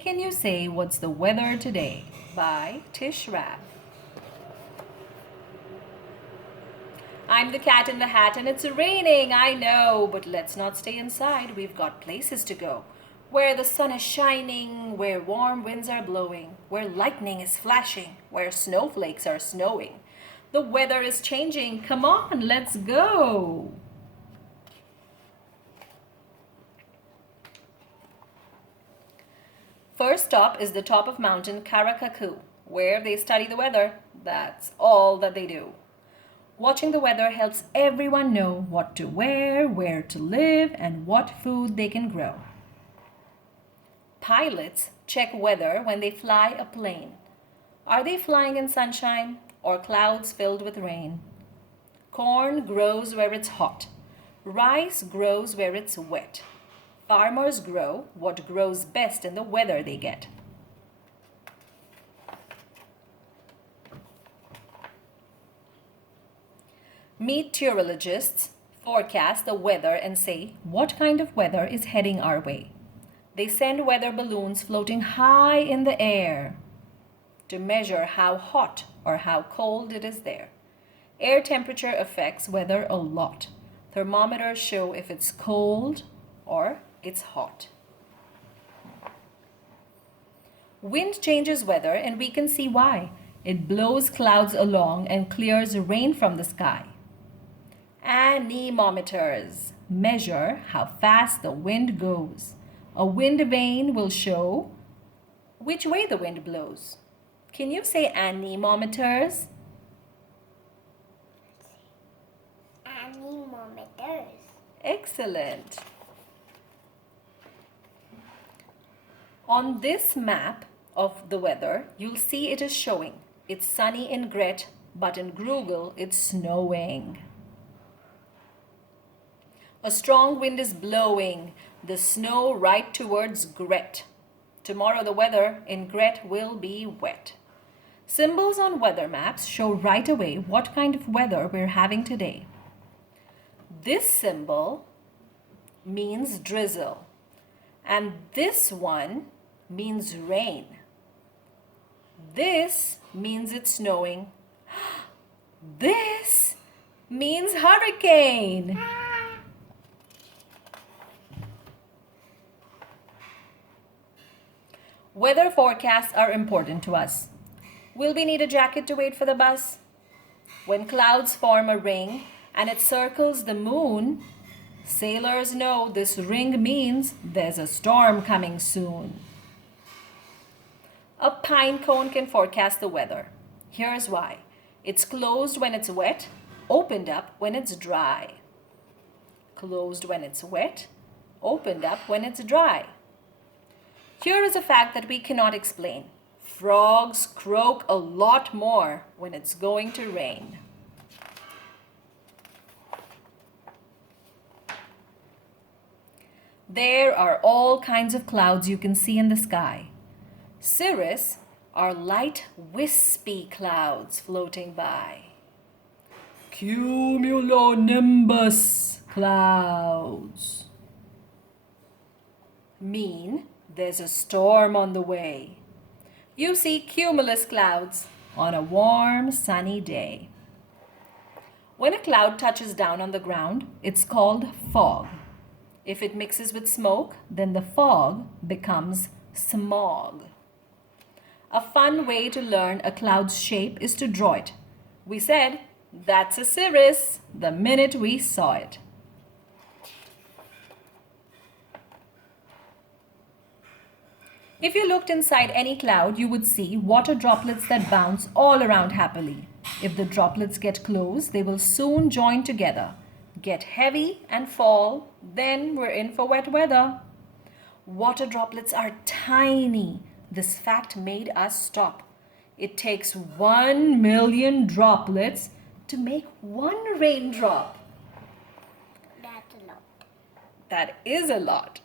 Can you say what's the weather today? By Tish Rabe. I'm the cat in the hat and it's raining, I know, but let's not stay inside. We've got places to go. Where the sun is shining, where warm winds are blowing, where lightning is flashing, where snowflakes are snowing. The weather is changing. Come on, let's go. First stop is the top of Mountain Karakaku, where they study the weather. That's all that they do. Watching the weather helps everyone know what to wear, where to live, and what food they can grow. Pilots check weather when they fly a plane. Are they flying in sunshine or clouds filled with rain? Corn grows where it's hot. Rice grows where it's wet. Farmers grow what grows best in the weather they get. Meteorologists forecast the weather and say what kind of weather is heading our way. They send weather balloons floating high in the air to measure how hot or how cold it is there. Air temperature affects weather a lot. Thermometers show if it's cold or it's hot. Wind changes weather and we can see why. It blows clouds along and clears rain from the sky. Anemometers measure how fast the wind goes. A wind vane will show which way the wind blows. Can you say anemometers? Anemometers. Excellent. On this map of the weather, you'll see it is showing. It's sunny in Gret, but in Grugel, it's snowing. A strong wind is blowing the snow right towards Gret. Tomorrow the weather in Gret will be wet. Symbols on weather maps show right away what kind of weather we're having today. This symbol means drizzle, and this one means rain. This means it's snowing. This means hurricane. Weather forecasts are important to us. Will we need a jacket to wait for the bus? When clouds form a ring and it circles the moon, sailors know this ring means there's a storm coming soon. A pine cone can forecast the weather. Here's why. It's closed when it's wet, opened up when it's dry. Closed when it's wet, opened up when it's dry. Here is a fact that we cannot explain. Frogs croak a lot more when it's going to rain. There are all kinds of clouds you can see in the sky. Cirrus are light, wispy clouds floating by. Cumulonimbus clouds mean there's a storm on the way. You see cumulus clouds on a warm, sunny day. When a cloud touches down on the ground, it's called fog. If it mixes with smoke, then the fog becomes smog. A fun way to learn a cloud's shape is to draw it. We said, that's a cirrus, the minute we saw it. If you looked inside any cloud, you would see water droplets that bounce all around happily. If the droplets get close, they will soon join together, get heavy and fall, then we're in for wet weather. Water droplets are tiny. This fact made us stop. It takes 1 million droplets to make one raindrop. That's a lot. That is a lot.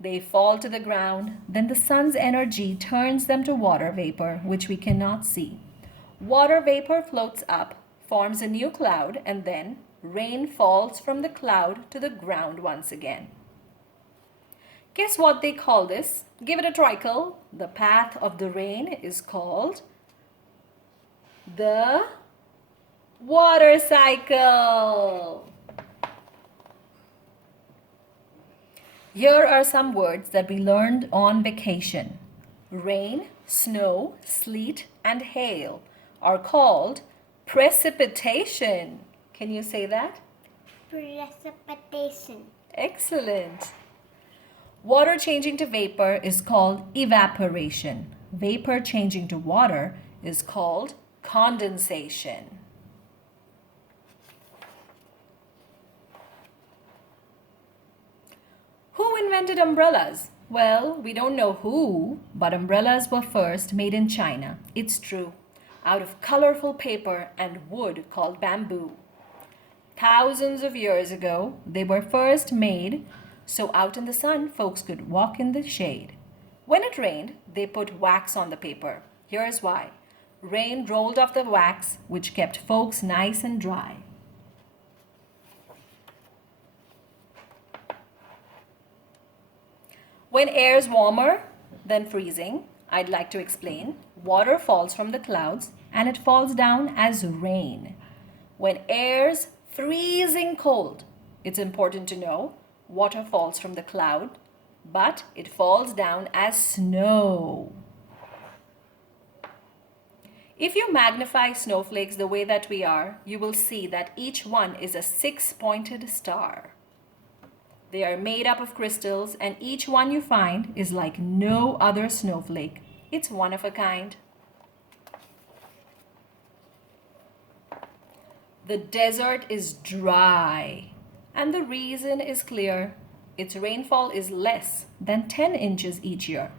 They fall to the ground, then the sun's energy turns them to water vapor, which we cannot see. Water vapor floats up, forms a new cloud, and then rain falls from the cloud to the ground once again. Guess what they call this? Give it a trickle. The path of the rain is called the water cycle. Here are some words that we learned on vacation. Rain, snow, sleet, and hail are called precipitation. Can you say that? Precipitation. Excellent. Water changing to vapor is called evaporation. Vapor changing to water is called condensation. Who invented umbrellas? Well, we don't know who, but umbrellas were first made in China. It's true, out of colorful paper and wood called bamboo. Thousands of years ago, they were first made so out in the sun folks could walk in the shade. When it rained, they put wax on the paper. Here's why. Rain rolled off the wax, which kept folks nice and dry. When air's warmer than freezing, I'd like to explain, water falls from the clouds and it falls down as rain. When air's freezing cold, it's important to know, water falls from the cloud, but it falls down as snow. If you magnify snowflakes the way that we are, you will see that each one is a six-pointed star. They are made up of crystals, and each one you find is like no other snowflake. It's one of a kind. The desert is dry, and the reason is clear. Its rainfall is less than 10 inches each year.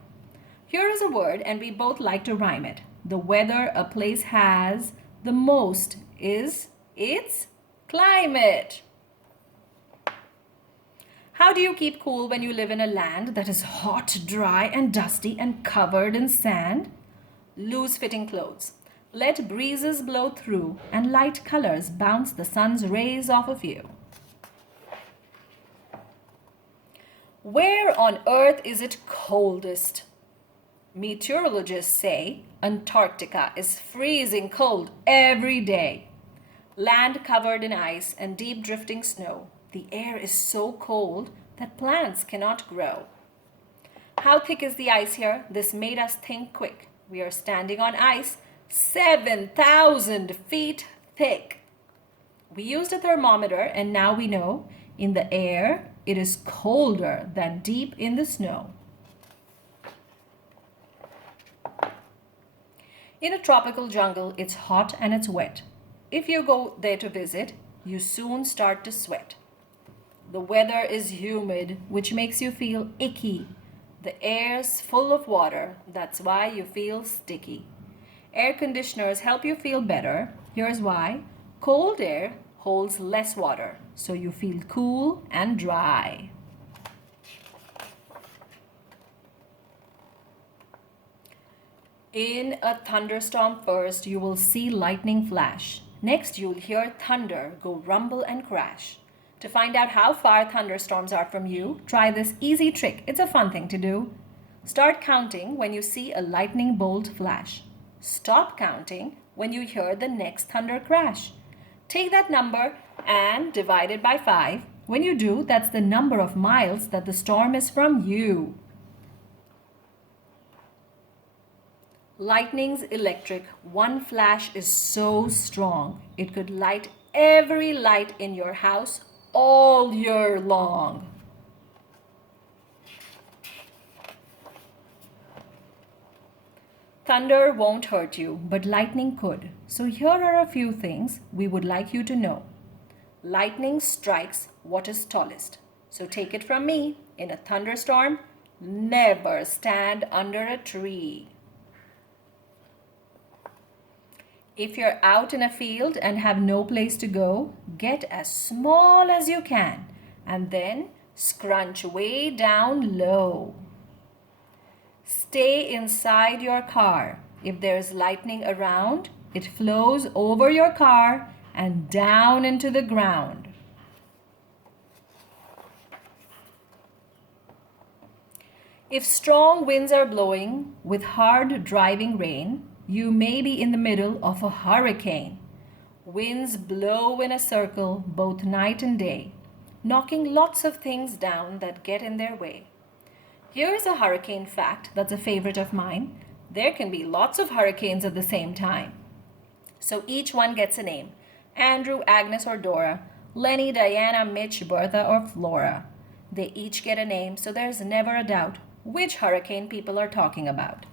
Here is a word, and we both like to rhyme it. The weather a place has the most is its climate. How do you keep cool when you live in a land that is hot, dry, and dusty and covered in sand? Loose-fitting clothes. Let breezes blow through and light colors bounce the sun's rays off of you. Where on earth is it coldest? Meteorologists say Antarctica is freezing cold every day. Land covered in ice and deep drifting snow. The air is so cold that plants cannot grow. How thick is the ice here? This made us think quick. We are standing on ice 7,000 feet thick. We used a thermometer and now we know in the air it is colder than deep in the snow. In a tropical jungle, it's hot and it's wet. If you go there to visit, you soon start to sweat. The weather is humid, which makes you feel icky. The air's full of water, that's why you feel sticky. Air conditioners help you feel better. Here's why. Cold air holds less water, so you feel cool and dry. In a thunderstorm first, you will see lightning flash. Next, you'll hear thunder go rumble and crash. To find out how far thunderstorms are from you, try this easy trick. It's a fun thing to do. Start counting when you see a lightning bolt flash. Stop counting when you hear the next thunder crash. Take that number and divide it by 5. When you do, that's the number of miles that the storm is from you. Lightning's electric. One flash is so strong, it could light every light in your house all year long. Thunder won't hurt you, but lightning could. So here are a few things we would like you to know. Lightning strikes what is tallest. So take it from me, in a thunderstorm, never stand under a tree. If you're out in a field and have no place to go, get as small as you can and then scrunch way down low. Stay inside your car. If there's lightning around, it flows over your car and down into the ground. If strong winds are blowing with hard driving rain, you may be in the middle of a hurricane. Winds blow in a circle both night and day, knocking lots of things down that get in their way. Here's a hurricane fact that's a favorite of mine. There can be lots of hurricanes at the same time. So each one gets a name: Andrew, Agnes, or Dora, Lenny, Diana, Mitch, Bertha, or Flora. They each get a name, so there's never a doubt which hurricane people are talking about.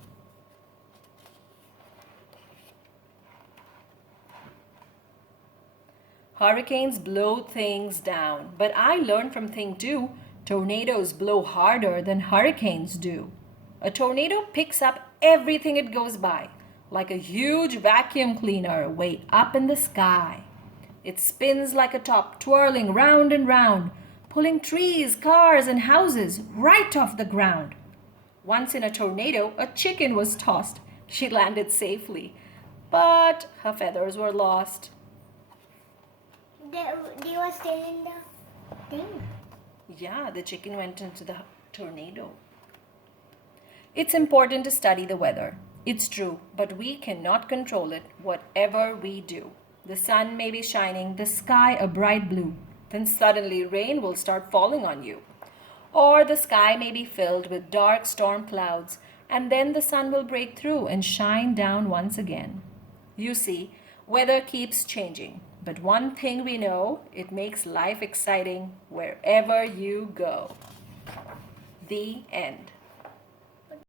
Hurricanes blow things down, but I learned from Thing 2, tornadoes blow harder than hurricanes do. A tornado picks up everything it goes by, like a huge vacuum cleaner way up in the sky. It spins like a top, twirling round and round, pulling trees, cars, and houses right off the ground. Once in a tornado, a chicken was tossed. She landed safely, but her feathers were lost. They were still in the thing. Yeah, the chicken went into the tornado. It's important to study the weather. It's true, but we cannot control it, whatever we do. The sun may be shining, the sky a bright blue. Then suddenly rain will start falling on you. Or the sky may be filled with dark storm clouds, and then the sun will break through and shine down once again. You see, weather keeps changing. But one thing we know, it makes life exciting wherever you go. The end.